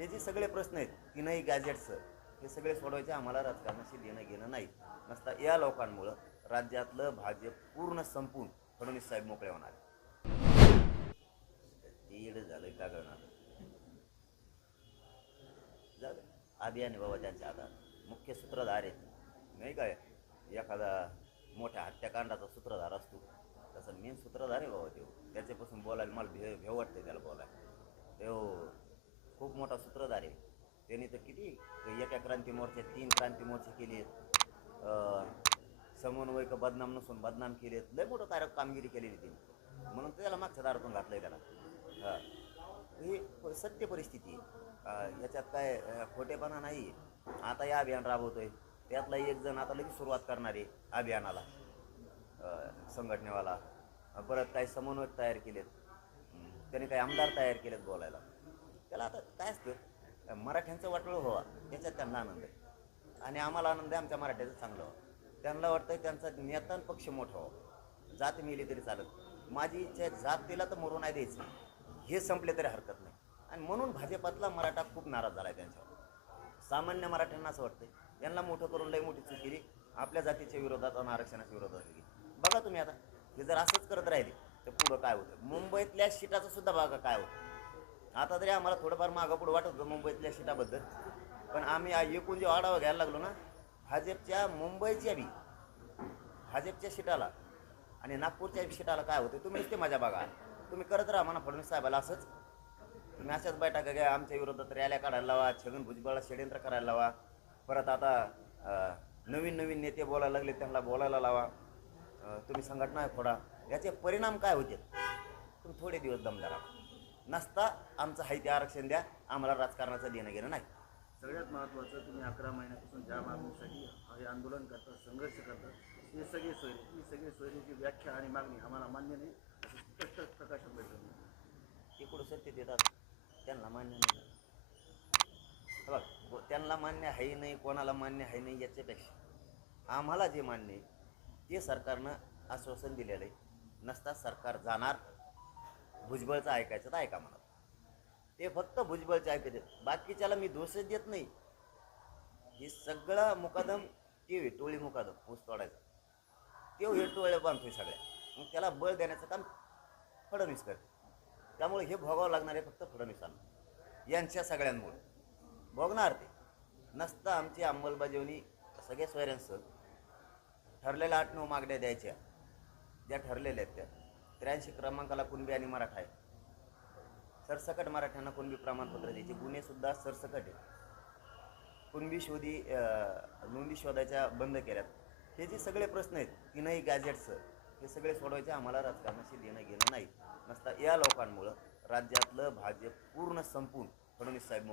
हे जे सगळे प्रश्न आहेत तीनही गॅजेट्सचं हे सगळे सोडवायचे आम्हाला राजकारणाशी देणं घेणं नाही. नसता या लोकांमुळं राज्यातलं भाजप पूर्ण संपून फडणवीस साहेब मोकळे होणार. ते झालं का करणार जाऊ दे. अभियान बाबा त्यांच्या हातात मुख्य सूत्रधार आहेत. नाही काय? एखादा मोठ्या हत्याकांडाचा सूत्रधार असतो. त्याचा मेन सूत्रधार आहे बाबा तो. त्याच्यापासून बोलायला मला भे भेव वाटते त्याला बोलायला. तो खूप मोठा सूत्रधार आहे. त्यांनी तर किती एका क्रांती मोर्चे तीन क्रांती मोर्चे केले आहेत समन्वयक बदनाम नसून बदनाम केलेत. लय मोठं कार्य कामगिरी केलेली त्यांनी. म्हणून त्याला मागच्या दारातून घातलंय त्याला. हा. ही सत्य परिस्थिती याच्यात काय खोटेपणा नाही आता या अभियान राबवतोय. त्यातला एक जण आता लगेच सुरुवात करणार आहे अभियानाला. संघटनेवाला. परत काही समन्वयक तयार केलेत. त्याने काही आमदार तयार केलेत बोलायला. त्याला आता काय असतं? मराठ्यांचं वाटलं व्हावा याच्यात त्यांना आनंद आहे. आणि आम्हाला आनंद आहे आमच्या मराठ्याचं चांगलं व्हावं. त्यांना वाटतं त्यांचा नेतान पक्ष मोठा व्हावा. जात मिली तरी चालत माझी इच्छा आहे जात तिला तर मरू नाही द्यायचं. हे संपले तरी हरकत नाही. आणि म्हणून भाजपातला मराठा खूप नाराज झाला आहे त्यांच्यावर. सामान्य मराठ्यांना असं वाटतं यांना मोठं करून लई मोठी चूक केली आपल्या जातीच्या विरोधात आणि आरक्षणाच्या विरोधात केली. बघा तुम्ही आता हे जर असंच करत राहिले तर पुढं काय होतं? मुंबईतल्या शिटाचं सुद्धा बघा काय होतं? आता तरी आम्हाला थोडंफार मागं पुढं वाटत होतं मुंबईतल्या सीटाबद्दल पण आम्ही एकूण जे आढावा घ्यायला लागलो ना भाजपच्या मुंबईच्या बी भाजपच्या सीटाला आणि नागपूरच्या सीटाला काय होतं तुम्ही नुसते माझ्या बघा. तुम्ही करत राहा म्हणा फडणवीस साहेबाला असंच. तुम्ही अशाच बैठका घ्या आमच्या विरोधात रॅल्या काढायला लावा छगन भुजबळला षडयंत्र करायला लावा. परत आता नवीन नवीन नेते बोलायला लागले त्यांना बोलायला लावा. तुम्ही संघटना थोडा. याचे परिणाम काय होते तुम्ही थोडे दिवस दम धरा नसता आमचं हाय ते आरक्षण द्या आम्हाला राजकारणाचं देणं घेणं नाही. सगळ्यात महत्त्वाचं तुम्ही अकरा महिन्यापासून ज्या मागणीसाठी हे आंदोलन करता संघर्ष करता हे सगळे सोयरे ही सगळी सोयरीची व्याख्या आणि मागणी आम्हाला मान्य नाही असं स्पष्ट प्रकाशन भेटलं ते कुठं सत्य देतात? त्यांना मान्य नाही. बघ त्यांना मान्य आहे नाही कोणाला मान्य आहे नाही याच्यापेक्षा आम्हाला जे मान्य आहे ते सरकारनं आश्वासन दिलेलं आहे. नसता सरकार जाणार भुजबळचं ऐकायचं तर ऐका मला. ते फक्त भुजबळचं ऐकायचं बाकीच्याला मी दोषच देत नाही. हे सगळं मुकादम ते वेटोळी टोळी मुकादम ऊस तोडायचा. ते हे बांधतोय सगळ्या. मग त्याला बळ देण्याचं काम फडणवीस करते. त्यामुळे हे भोगावं लागणार आहे फक्त फडणवीसांना यांच्या सगळ्यांमुळे. भोगणार ते. नसता आमची अंमलबजावणी सगळ्या सोयऱ्यांसह ठरलेल्या आठ नऊ मागण्या द्यायच्या. ज्या ठरलेल्या आहेत त्या. त्र्याऐंशी क्रमांकाला कुणबी आणि मराठा आहे. सरसकट मराठ्यांना कुणबी प्रमाणपत्र द्यायचे. गुन्हेसुद्धा सरसकट आहे कुणबी शोधी अं, नोंदी शोधायच्या बंद केल्यात. हे जे सगळे प्रश्न आहेत तीनही गॅजेट्सचं हे सगळे सोडवायचे आम्हाला राजकारणाशी देणं घेणं नाही. नसता या लोकांमुळं राज्यातलं भाजप पूर्ण संपून फडणवीस साहेब